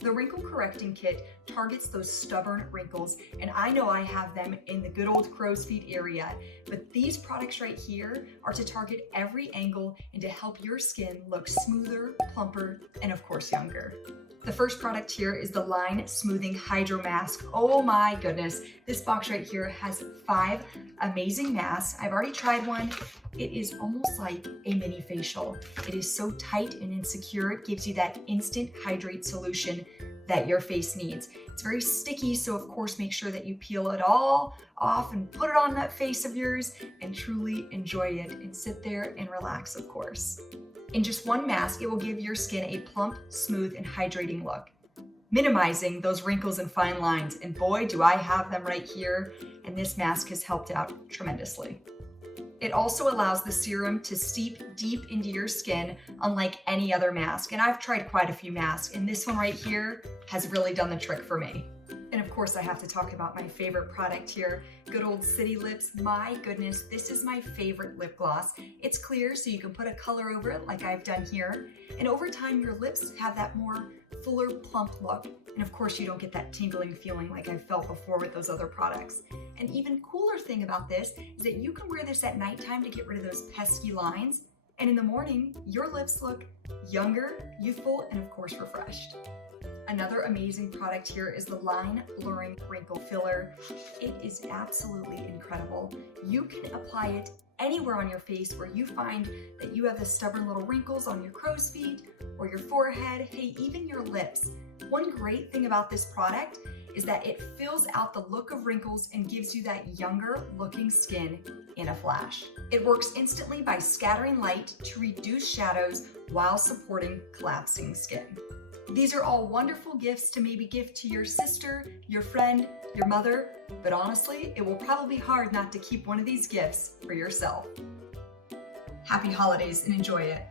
The Wrinkle Correcting Kit targets those stubborn wrinkles, and I know I have them in the good old crow's feet area, but these products right here are to target every angle and to help your skin look smoother, plumper, and of course younger. The first product here is the Line Smoothing HydroMask. Oh my goodness, this box right here has 5 amazing masks. I've already tried one. It is almost like a mini facial. It is so tight and insecure. It gives you that instant hydrate solution that your face needs. It's very sticky, so of course make sure that you peel it all off and put it on that face of yours and truly enjoy it and sit there and relax, of course. In just one mask, it will give your skin a plump, smooth, and hydrating look, minimizing those wrinkles and fine lines. And boy, do I have them right here, and this mask has helped out tremendously. It also allows the serum to seep deep into your skin, unlike any other mask. And I've tried quite a few masks, and this one right here has really done the trick for me. And of course, I have to talk about my favorite product here, good old City Lips. My goodness, this is my favorite lip gloss. It's clear, so you can put a color over it like I've done here. And over time, your lips have that more fuller, plump look. And of course, you don't get that tingling feeling like I've felt before with those other products. An even cooler thing about this is that you can wear this at nighttime to get rid of those pesky lines. And in the morning, your lips look younger, youthful, and of course, refreshed. Another amazing product here is the Line Blurring Wrinkle Filler. It is absolutely incredible. You can apply it anywhere on your face where you find that you have the stubborn little wrinkles on your crow's feet or your forehead, hey, even your lips. One great thing about this product is that it fills out the look of wrinkles and gives you that younger looking skin in a flash. It works instantly by scattering light to reduce shadows while supporting collapsing skin. These are all wonderful gifts to maybe gift to your sister, your friend, your mother, but honestly, it will probably be hard not to keep one of these gifts for yourself. Happy holidays and enjoy it.